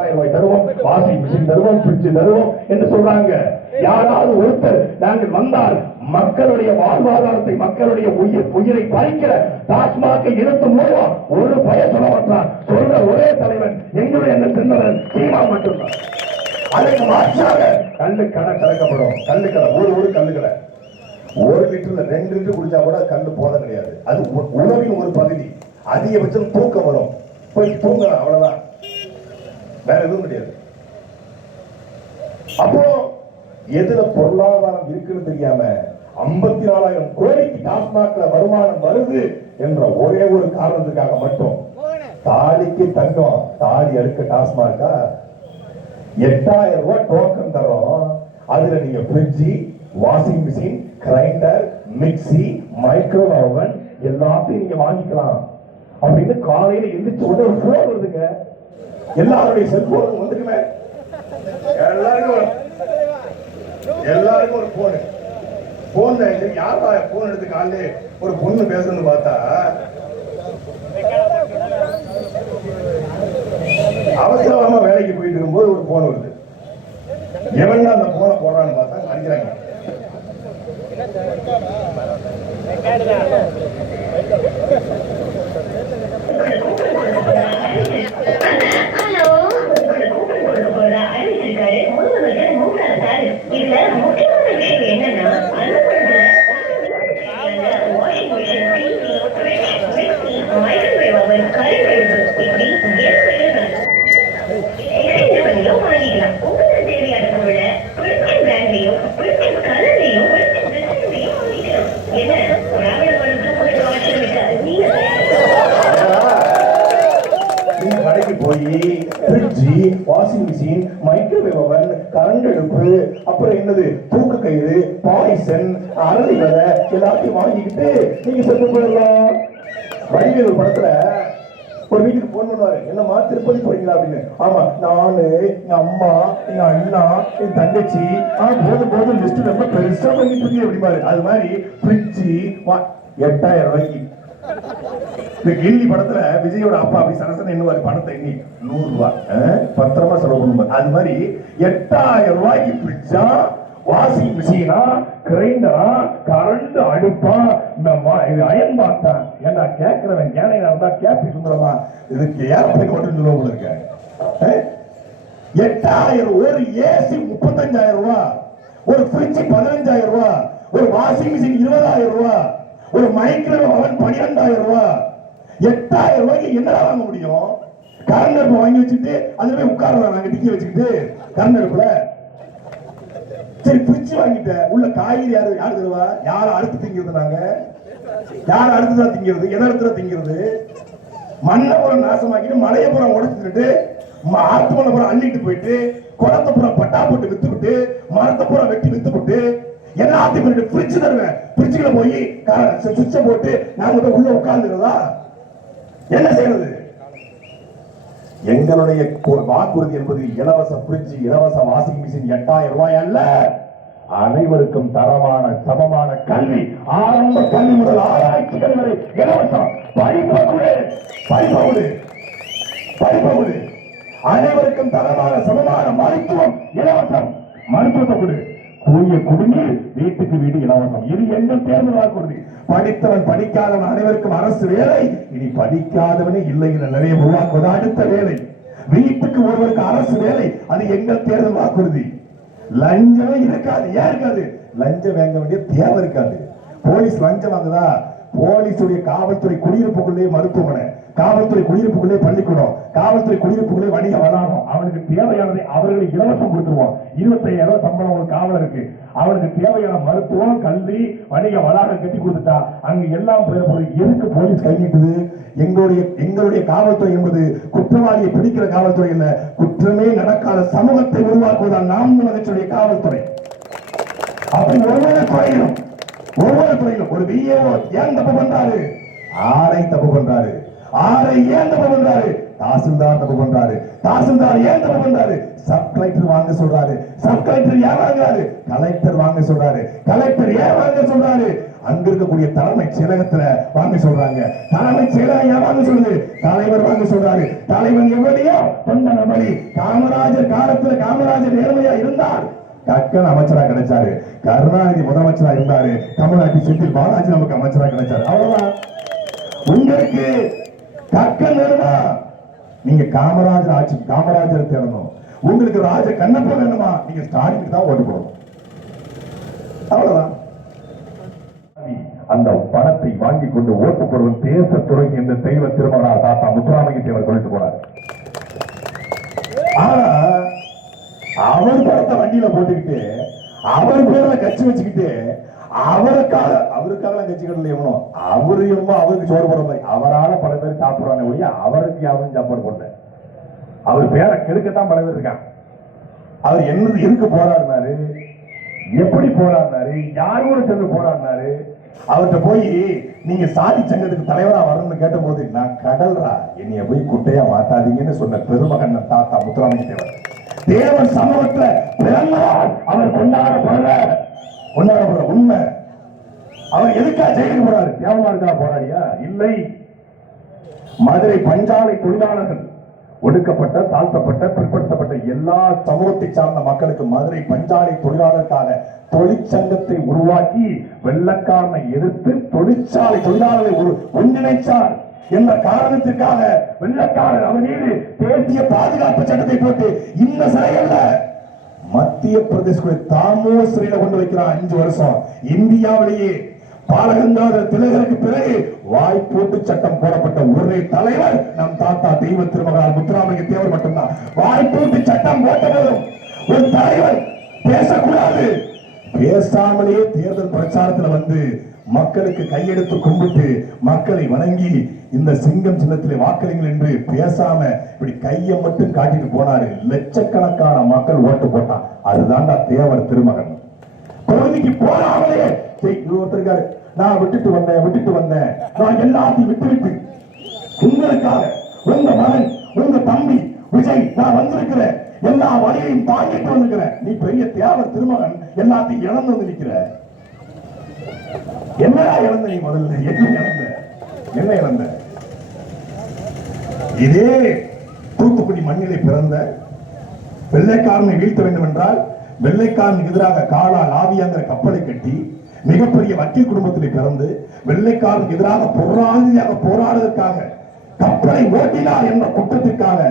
10,000 ரூபாய் தருவோம், washing machine தருவோம், ஃப்ரிட்ஜ் தருவோம் என்று சொல்றாங்க. யாராவது ஒருத்தர் நாங்கள் வந்தால் மக்களுடைய வாழ்வாதாரத்தை, மக்களுடைய உயிரை பறிக்கிற டாஸ்மாகை இழுத்து மூடுவோம் ஒரு பய சொல்ல மாட்டான். சொல்ற ஒரே தலைவன் எங்களுடைய சின்னவன் சீமா மட்டும்தான். அதுக்கு மாற்றாக கல்லு கடை திறக்கப்படும். கல்லு கடை ஒரு கல்லு கடை 1 லிட்டர்ல 2 லிட்டர் குடிச்சா கூட கல்லு போதும் கிடையாது. அது உணவின் ஒரு பகுதி. அதிகபட்சம் தூக்கம் வரும், போய் தூங்கலாம், அவ்வளவுதான், வேற எதுவும் கிடையாது. அப்போ எதுல பொருளாதாரம் இருக்குன்னு தெரியாம 54,000 கோடிக்கு டாஸ்மாக்ல வருமானம் வருது என்ற ஒரே ஒரு காரணத்துக்காக மட்டும் தாலிக்கு தங்கம், தாலி அறுக்க டாஸ்மாக்கா 8,000 ரூபாய் டோக்கன் தரோம். அதுல நீங்க fridge, washing machine, grinder, mixie, micro oven எல்லாத்தையும் நீங்க வாங்கிக்கலாம் அப்படின்னு காலையில எந்திரிச்சு உடனே ஒரு போன் வருதுங்க. எல்லாருடைய செல்போன் வந்துக்குமே, எல்லாருக்கும் ஒரு போன். போன்ல யாரா போன் எடுத்து காலையில ஒரு பொண்ணு பேசணும்னு பார்த்தா அவசரமா வேலைக்கு போயிட்டு இருக்கும்போது ஒரு போன் வருது. எவன் அந்த போனை போடுறான்னு பார்த்தா அடிக்கிறாங்க. Washing machine, microwave oven, current அடுப்பு, அப்புறம் என்னது தூக்கு கயிறு, பாய்சன், அரளி விதை எல்லாத்தையும் வாங்கிக்கிட்டு நீங்க செத்து போயிடலாம். வடிவேல் ஒரு படத்துல ஒரு வீட்டுக்கு போன் பண்ணுவாரு, என்னம்மா திருப்பதி போறீங்களா அப்படின்னு. ஆமா, நானு, எங்க அம்மா, எங்க அண்ணா, என் தங்கச்சி, போது லிஸ்ட் ரொம்ப பெருசா பண்ணிட்டு இருக்கீங்க அப்படிப்பாரு. அது மாதிரி ஃப்ரிட்ஜ் 8,000 ரூபாய்க்கு. இந்த கில்லி படத்துல விஜயோட அப்பா அப்படி சரசன எண்ணுவாரு பணத்தை எண்ணி 100 ரூபாய் பத்திரமா செலவு பண்ணுவாரு. அது மாதிரி 8,000 ரூபாய்க்கு ஃப்ரிட்ஜா, வாஷிங் மிஷினா, கிரைண்டரா, கரண்ட் அடுப்பா, இந்த அயன் பாக்ஸா. ஏன்னா கேட்கிறவன் ஏனையா இருந்தா கேபி சுந்தரமா இதுக்கு ஏரோப்ளேன் ஓட்டு சொல்ல இருக்க. 8,000 ஒரு ஏசி 35,000 ரூபாய், ஒரு ஃப்ரிட்ஜ் 15,000 ரூபாய், ஒரு வாஷிங் மிஷின் 20,000 ரூபாய், ஒரு மைக்ரோவேவ் ஓவன் 12,000 ரூபாய். 8,000 ரூபாய்க்கு என்னடா வாங்க முடியும்? கரண்ட் அடுப்பு வாங்கி வச்சுட்டு அதுல போய் உட்கார்றோம் நாங்க டிக்கி வச்சுக்கிட்டு கரண்ட் அடுப்புல. சரி ஃப்ரிட்ஜ் வாங்கிட்ட, உள்ள காய்கறி யாரு தருவா? யார அடுத்து திங்கிறது? நாங்க யார அடுத்துதான் திங்கிறது? எதிர்த்துல திங்கிறது? மண்ணபுரம் நாசமாக்கிட்டு மலையபுரம் உடைச்சுட்டு ஆத்துமலைபுரம் அள்ளிட்டு போயிட்டு குளத்தப்புறம் பட்டா போட்டு வித்துவிட்டு மரத்தப்புறம் வெட்டி வித்துவிட்டு எல்லாத்தையும் ஃப்ரிட்ஜ் தருவேன். ஃப்ரிட்ஜ்ல போய் சுவிட்ச போட்டு நாங்க உள்ள உட்கார்ந்துக்கிறதா? என்ன செய்யறது? எங்களுடைய வாக்குறுதி என்பது இலவச ஃப்ரிட்ஜ், இலவச வாஷிங் மிஷின் 8,000 ரூபாய் அல்ல, அனைவருக்கும் தரமான சமமான கல்வி, ஆரம்ப கல்வி முதல் ஆராய்ச்சி கல்வி வரை இலவசம். படிப்பகுடு அனைவருக்கும் தரமான சமமான மருத்துவம் இலவசம். மருத்துவத்தை கொடு, தூய குடிநீர், வீட்டுக்கு வீடு இலவசம். இது எங்கள் தேர்தல் வாக்குறுதி. படித்தவன் படிக்காதவன் அனைவருக்கும் அரசு வேலை, இனி படிக்காதவனே இல்லை என்ற நிலையை உருவாக்குவது அடுத்த வேலை. வீட்டுக்கு ஒருவருக்கு அரசு வேலை, அது எங்கள் தேர்தல் வாக்குறுதி. லஞ்சமே இருக்காது. ஏன் இருக்காது? லஞ்சம் வாங்க வேண்டிய தேவை இருக்காது. போலீஸ் லஞ்சம் வாங்குதா? போலீஸுடைய காவல்துறை குடியிருப்புக்குள்ளே மருத்துவமனை, காவல்துறை குடியிருப்புக்குள்ளே பள்ளிக்கூடம், காவல்துறை குடியிருப்புக்குள்ளே வணிக வளாகம். அவனுக்கு தேவையானதை அவர்களுக்கு இலவசம் கொடுத்துருவோம். 25,000 ரூபாய் சம்பளம் ஒரு காவலருக்கு. அவனுக்கு தேவையான மருத்துவம், கல்வி, வணிக வளாகம் கட்டி கொடுத்துட்டா அங்க எல்லாம் எதுக்கு போலீஸ் கையிட்டுது? எங்களுடைய காவல்துறை என்பது குற்றவாளியை பிடிக்கிற காவல்துறை இல்ல, குற்றமே நடக்காத சமூகத்தை உருவாக்குவதால் நாம் தமிழகத்துடைய காவல்துறை. அப்படி ஒவ்வொரு துறையிலும் ஒரு விஏஓ ஏன் தப்பு பண்றாரு? ஆரை தப்பு பண்றாரு. ஆரை ஏன் தப்பு பண்றாரு? தாசில்தார் தப்பு பண்றாரு. தாசில்தார் ஏன் தப்பு பண்றாரு? சப் கலெக்டர் வாங்க சொல்றாரு. சப் கலெக்டர் ஏன் வாங்குறாரு? கலெக்டர் வாங்க சொல்றாரு. கலெக்டர் ஏன் வாங்க சொல்றாரு? அங்க இருக்கக்கூடிய தலைமைச் செயலகத்துல வாங்க சொல்றாங்க. தலைமைச் செயலகம் ஏன் வாங்க சொல்லுது? தலைவர் வாங்க சொல்றாரு. தலைவன் எவ்வளியோ தொண்டன் அவ்வளி. காமராஜர் காலத்துல காமராஜர் நேர்மையா இருந்தார், கக்கன் அமைச்சரா கிடைச்சாரு. கருணாநிதி முதலமைச்சரா இருந்தாரு, தமிழ்நாட்டில் செந்தில் பாலாஜி நமக்கு அமைச்சரா கிடைச்சாரு. அவ்வளவுதான். உங்களுக்கு கக்கன் வேணுமா? நீங்க காமராஜர் ஆட்சி, காமராஜர் தேடணும். உங்களுக்கு ராஜ கண்ணப்ப வேணுமா? நீங்க ஸ்டாலினுக்கு தான் ஓட்டு போடணும். அவ்வளவுதான். அந்த பணத்தை வாங்கி கொண்டு ஓட்டு போடுவது தேச துறவி என்று தெய்வ திருமகனார் தாத்தா முத்துராமலிங்க தேவர் சொல்லிட்டு போனார். ஆனா அவர் படத்தை வண்டியில போட்டுக்கிட்டு அவர் பேர்ல கட்சி வச்சுக்கிட்டு அவருக்காக கட்சி கட்டல எவனோ அவரு எவ்வளோ அவருக்கு சோறு போட மாதிரி அவரால பல பேர் சாப்பிடுறாங்க ஒழிய அவருக்கு யாரும் சாப்பாடு போடல. அவர் பேரை கெடுக்கத்தான் பல பேர் இருக்காங்க. அவர் என்னது எதுக்கு போராடினாரு, எப்படி போராடினாரு, யாரோட சேர்ந்து போராடினாரு? அவர்கிட்ட போய் நீங்க சாதி சங்கத்துக்கு தலைவரா வரணும்னு கேட்ட போது நான் கடல்ரா என்னைய போய் குட்டையா மாத்தாதீங்கன்னு சொன்ன பெருமகன் தாத்தா முத்துராமலிங்க தேவர். தேவர் சமூகத்துல பிறந்ததால் அவர் கொண்டாடப்படுற உண்மை. அவர் எதுக்கா ஜெயிலுக்கு போறாரு? தேவமாருக்கா போராடியா? இல்லை. மதுரை பஞ்சாலை தொழிலாளர்கள் ஒடுக்கப்பட்ட, தாழ்த்தப்பட்ட, பிற்படுத்தப்பட்ட எல்லா சமூகத்தை சார்ந்த மக்களுக்கு மதுரை பஞ்சாலை தொழிலாளருக்காக தொழிற்சங்கத்தை உருவாக்கி வெள்ளக்காரனை எதிர்த்து தொழிற்சாலை தொழிலாளர்களை ஒன்றிணைச்சார் என்ற காரணத்திற்காக வெள்ளக்காரர் அவர் மீது தேசிய பாதுகாப்பு சட்டத்தை போட்டு இந்த சிறையில் மத்திய பிரதேச தாமோர் சிறையில கொண்டு வைக்கிறார் 5 வருஷம். இந்தியாவிலேயே பாலகங்காதர் திலகருக்கு பிறகு வாய்ப்போட்டு சட்டம் போடப்பட்ட ஒரே தலைவர் நம் தாத்தா தெய்வ திருமகனார் முத்துராமலிங்க தேவர் மட்டும்தான். வாய்ப்போட்டு சட்டம் போட்டதும் ஒரு தலைவர் பேசக்கூடாது, பேசாமலேயே தேர்தல் பிரச்சாரத்தில் வந்து மக்களுக்கு கையெடுத்து கும்பிட்டு மக்களை வணங்கி இந்த சிங்கம் சின்னத்திலே வாக்களிங்கள் என்று பேசாம இப்படி கையை மட்டும் காட்டிட்டு போனாரு. லட்சக்கணக்கான மக்கள் ஓட்டு போட்டான். அதுதான்டா தேவர் திருமகன். கோவிலுக்கு போறாமலே ஒருத்தருக்காரு, நான் விட்டுட்டு வந்தேன், நான் எல்லாத்தையும் விட்டு உங்களுக்காக உங்க மகன் உங்க தம்பி விஜய் நான் வந்திருக்கிறேன், எல்லா வழியையும் தாங்கிட்டு வந்திருக்கிறேன். நீ பெரிய தேவர் திருமகன் எல்லாத்தையும் இழந்து வந்து நிற்கிற. என்னடா இழந்த? நீ முதல்ல என்ன இழந்த? இதே தூத்துக்குடி மண்ணிலே பிறந்த வெள்ளைக்காரனை வீழ்த்த வேண்டும் என்றால் வெள்ளைக்காரனுக்கு எதிராக காலால் ஆவியாங்கிற கப்பலை கட்டி மிகப்பெரிய வக்கீல் குடும்பத்திலே பிறந்து வெள்ளைக்காரனுக்கு எதிராக போராடுவதற்காக கப்பலை ஓட்டினார் என்ற குற்றத்திற்காக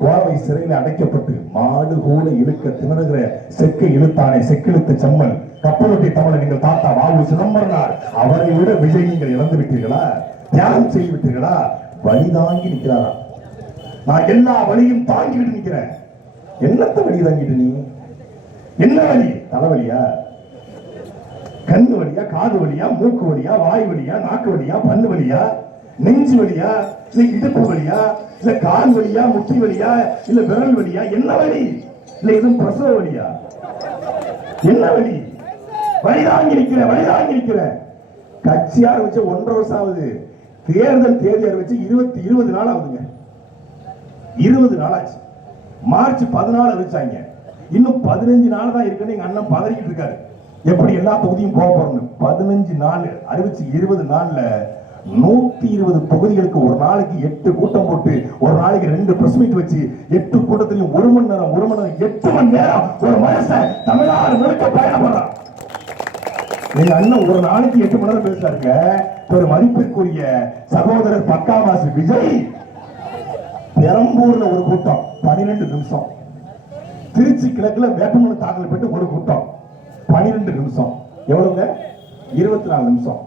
கோவை சிறையில் அடைக்கப்பட்டு மாடு கூட இழுக்க திணறுகிற செக்கை இழுத்தானே, செக்கிழுத்த செம்மல் கப்பலொட்டி தமிழர் நீங்கள் தாத்தா வாவு சிதம்பரனார், அவரை விட விஜய் நீங்கள் இழந்து விட்டீர்களா? தியாகம் செய்து விட்டீர்களா? வழி தாங்கி நிற்கிறாரா? நான் எல்லா வழியும் தாங்கிட்டு நிற்கிறேன். என்னத்த வழி தாங்கிட்டு? நீ என்ன வழி? தலைவலியா, கண்ணு வலியா, காது வலியா, மூக்கு வலியா, வாய் வலியா, நாக்கு வலியா, பல்லு வலியா, நெஞ்சு வலியா, இல்ல இடுப்பு வலியா, இல்ல கால் வலியா, முட்டி வலியா, இல்ல விரல் வலியா? என்ன வலி? இல்ல இது பிரசவ வலியா? என்ன வலி? வழிதாங்கி நிற்கிற கட்சி ஆரம்பிச்ச 1.5 வருஷம் ஆகுது. தேர்தல் தேதி அறிவிச்சு 20 நாள் ஆகுதுங்க. 20 நாள் ஆச்சு. மார்ச் 14 அறிவிச்சாங்க. இன்னும் 15 நாள் தான் இருக்குன்னு எங்க அண்ணன் பதறிக்கிட்டு இருக்காரு. எப்படி எல்லா தொகுதியும் போக போறோம்னு. 15 நாள் அறிவிச்சு 20 நாள்ல 120 தொகுதிகளுக்கு ஒரு நாளைக்கு 8 கூட்டம் போட்டு ஒரு நாளைக்கு 2 பிரஸ் மீட் வச்சு 8 கூட்டத்திலும் 1 மணி நேரம் 8 மணி நேரம் ஒரு மனுஷன் தமிழ்நாடு முழுக்க பயணப்படுறான். எங்க அண்ணன் ஒரு நாளைக்கு 8 மணி நேரம் பேசுறாருங்க. ஒரு மதிப்பிற்குரிய சகோதரர் பக்காவாசி விஜய் பெரம்பூர்ல ஒரு கூட்டம் 12 நிமிஷம், திருச்சி கிழக்குல வேட்புமனு தாக்கல் பெற்று ஒரு கூட்டம் 12 நிமிஷம், எவ்வளவுங்க? 24 நிமிஷம்.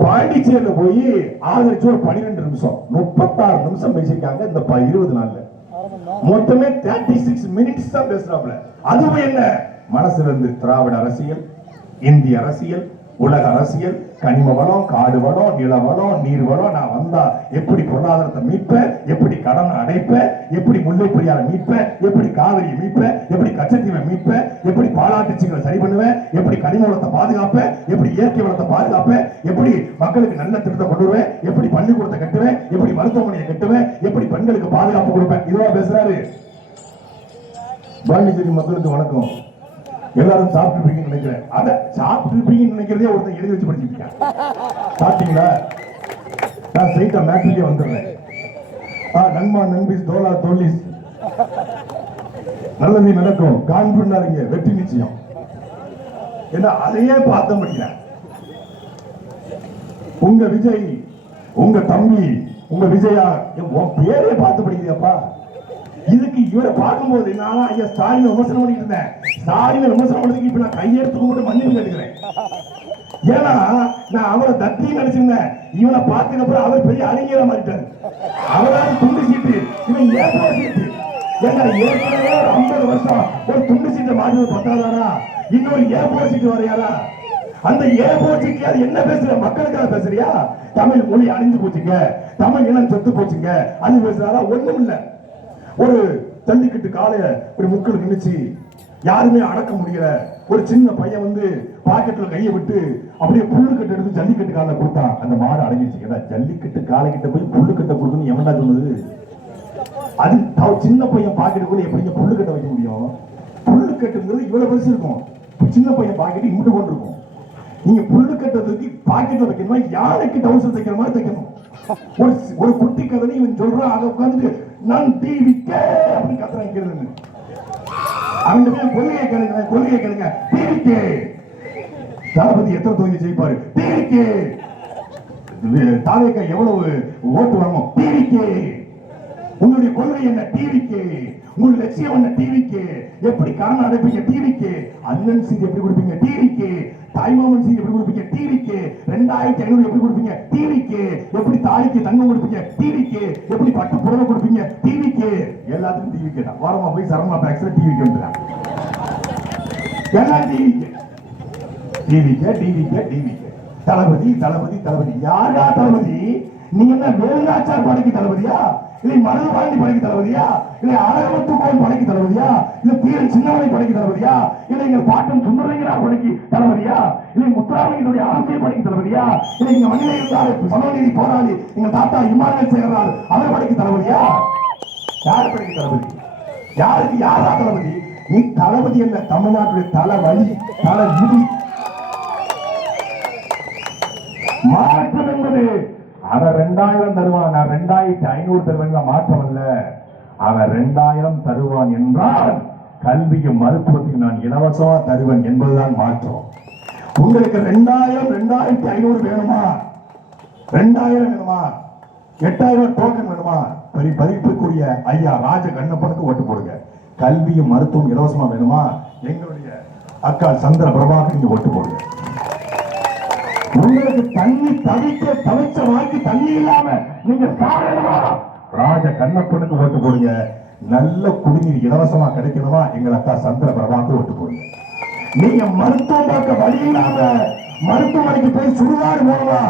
பாண்டிச்சேரியில போய் ஆதரிச்சு ஒரு 12 நிமிஷம், 36 நிமிஷம் பேசிருக்காங்க. இந்த 20 நாள்ல மொத்தமே 36 மினிட்ஸ் தான் பேசுறாப்ல. அதுவும் என்ன? மனசுல இருந்து திராவிட அரசியல், இந்திய அரசியல், உலக அரசியல், கனிம வளம், காடு வளம், நில வளம், நீர் வளம், நான் வந்தா எப்படி பொருளாதாரத்தை மீட்பேன், எப்படி கடனை அடைப்பேன், எப்படி முல்லை பெரியாரை மீட்பேன், எப்படி காவிரியை மீட்பேன், எப்படி கச்சத்தீவை மீட்பேன், எப்படி பாலாற்றுச்சிகளை சரி பண்ணுவேன், எப்படி கனிம வளத்தை பாதுகாப்பேன், எப்படி இயற்கை வளத்தை பாதுகாப்பேன், எப்படி மக்களுக்கு நல்ல திட்டத்தை கொண்டு வருவேன், எப்படி பள்ளிக்கூடத்தை கட்டுவேன், எப்படி மருத்துவமனையை கட்டுவேன், எப்படி பெண்களுக்கு பாதுகாப்பு கொடுப்பேன். இதுவா பேசுறாரு. பாண்டிச்சேரி மக்களுக்கு வணக்கம். எல்லாரும் சாப்பிட்டுருப்பீங்கன்னு நினைக்கிறேன். அத சாப்பிட்டுருப்பீங்கன்னு நினைக்கிறதே ஒருத்தன் எழுதி வச்சு படிச்சிருக்கேன். சாப்பிட்டீங்களா? நான் ஸ்ட்ரைட்டா மேட்ரிக்கே வந்துடுறேன். நண்பா நண்பிஸ் தோலா தோலிஸ் நல்லது நடக்கும், கான்பிடன்டாருங்க, வெற்றி நிச்சயம். ஏன்னா அதையே பார்த்த முடியல. உங்க விஜய், உங்க தம்பி, உங்க விஜயா உன் பேரே பார்த்து படிக்கிறியாப்பா. இதுக்கு இவரை பார்க்கும்போது நான் ஐயா ஸ்டாலின் விமர்சனம் பண்ணிட்டு இருந்தேன். ஸ்டாலின் விமர்சனம் பண்ணதுக்கு இப்ப நான் கையெழுத்து கூட மன்னிப்பு கேட்டுக்கிறேன். ஏன்னா நான் அவரை தத்தி நினைச்சிருந்தேன். இவனை பார்த்ததுக்கு அப்புறம் அவர் பெரிய அறிஞரா மாறிட்டார். அவராது துண்டு சீட்டு, இவன் ஏற்போ சீட்டு. ஏன்னா ஏற்கனவே 50 வருஷம் ஒரு துண்டு சீட்டை மாட்டுவது பத்தாதாரா, இன்னொரு ஏற்போ சீட்டு வரையாரா? அந்த ஏற்போ சீட்டு அது என்ன பேசுற? மக்களுக்காக பேசுறியா? தமிழ் மொழி அழிஞ்சு போச்சுங்க, தமிழ் இனம் செத்து போச்சுங்க, அது பேசுறாரா? ஒண்ணும் இல்ல. ஒரு ஜல்லிக்கட்டு காலைய ஒரு முக்கள் நினைச்சு யாருமே அடக்க முடியல. ஒரு சின்ன பையன் வந்து பாக்கெட்ல கையை விட்டு அப்படியே புல்லுக்கட்டு எடுத்து ஜல்லிக்கட்டு காலை கொடுத்தான். அந்த மாடு அடங்கிடுச்சு. ஏன்னா ஜல்லிக்கட்டு காலை கிட்ட போய் புல்லுக்கட்டை கொடுக்கணும் எவன்டா சொன்னது? அது சின்ன பையன் பாக்கெட்டுக்குள்ள எப்படிங்க புல்லுக்கட்டை வைக்க முடியும்? புல்லுக்கட்டுங்கிறது இவ்வளவு பெருசு இருக்கும். சின்ன பையன் பாக்கெட்டு இங்கிட்டு கொண்டு இருக்கும். நீங்க புல்லுக்கட்டத்துக்கு பாக்கெட்ல வைக்கணுமா, யானைக்கு டவுசர் தைக்கிற மாதிரி தைக்கணும். ஒரு குட்டி கதை இவன் சொல்றான். அதை உட்காந்துட்டு நான் டிவிக்கே அப்படின்னு கத்துறேன் கேளுங்க. அவன் கொள்கையை கேளுங்க, கொள்கையை கேளுங்க. டிவிக்கே தளபதி எத்தனை தொகுதி ஜெயிப்பாரு? டிவிக்கே தாவேக்கா எவ்வளவு ஓட்டு வாங்கும்? டிவிக்கே உங்களுடைய கொள்கை என்ன? டிவிக்கே உங்களுடைய லட்சியம் என்ன? டிவிக்கே எப்படி கடன் அடைப்பீங்க? டிவிக்கே அண்ணன் சீட் எப்படி கொடுப்பீங்க? டிவிக்கே தாய்மாமன் சீட் எப்படி கொடுப்பீங்க? டிவிக்கே 2500 எப்படி கொடுப்பீங்க? டிவிக்கே எப்படி தாய்க்கு தங்கம் கொடுப்பீங்க? டிவிக்கே எப்படி பட்டு புடவை கொடுப்பீங்க? டிவிக்கே எல்லாத்துக்கும் டிவிக்கே தான். வாரமா போய் சரமா பேக்ஸ்ல டிவிக்கே வந்துறான். எல்லாம் டிவிக்கே டிவிக்கே டிவிக்கே டிவிக்கே. தளபதி தளபதி தளபதி. யாரா தளபதி? நீங்க என்ன வேலுநாச்சியார் படைக்கு தளபதியா? இல்லை மருதுபாண்டி படைக்கு தளபதியா? இல்லை அழகமுத்துக்கோன் படைக்கு தளபதியா? இல்லை தீரன் சின்னமலை படைக்கு தளபதியா? இல்லை எங்கள் பாட்டன் சுந்தரலிங்கனார் படைக்கு தளபதியா? இல்லை முத்துராமலிங்கனுடைய அரசியல் படைக்கு தளபதியா? இல்லை எங்க மண்ணிலே இருந்தாரு சமநீதி போராளி எங்க தாத்தா இமானுவேல் சேகரார் அவர் படைக்கு தளபதியா? யார் படைக்கு தளபதி? யாருக்கு யாரா தளபதி? நீ தளபதி அல்ல, தமிழ்நாட்டுடைய தலைவலி, தலை விதி. மாற்றம் என்பது அவன் 2000 தருவான், நான் 2500 தருவேன். மாற்றம் அல்ல. அவன் 2000 தருவான் என்றால் கல்வியும் மருத்துவத்தையும் நான் இலவசமா தருவேன் என்பதுதான் மாற்றம். உங்களுக்கு 2000 2500 வேணுமா? 2000 வேணுமா? 8000 டோக்கன் வேணுமா? பதிப்புக்குரிய ஐயா ராஜ கண்ணப்பனுக்கு ஓட்டு போடுங்க. கல்வியும் மருத்துவம் இலவசமா வேணுமா? எங்களுடைய அக்கா சந்திர பிரபாகர் இங்க ஓட்டு போடுங்க. உங்களுக்கு தண்ணி தவிச்ச வாங்கி தண்ணி இல்லாம நீங்க சாகணுமா? ராஜ கண்ணப்பனுக்கு ஓட்டு போடுங்க. நல்ல குடிநீர் இலவசமா கிடைக்கணுமா? எங்கள் அக்கா சந்திர பிரபாக்கு ஓட்டு போடுங்க. நீங்க மருத்துவம் பார்க்க வழி இல்லாம மருத்துவமனைக்கு போய் சுடுகாடு போகணுமா?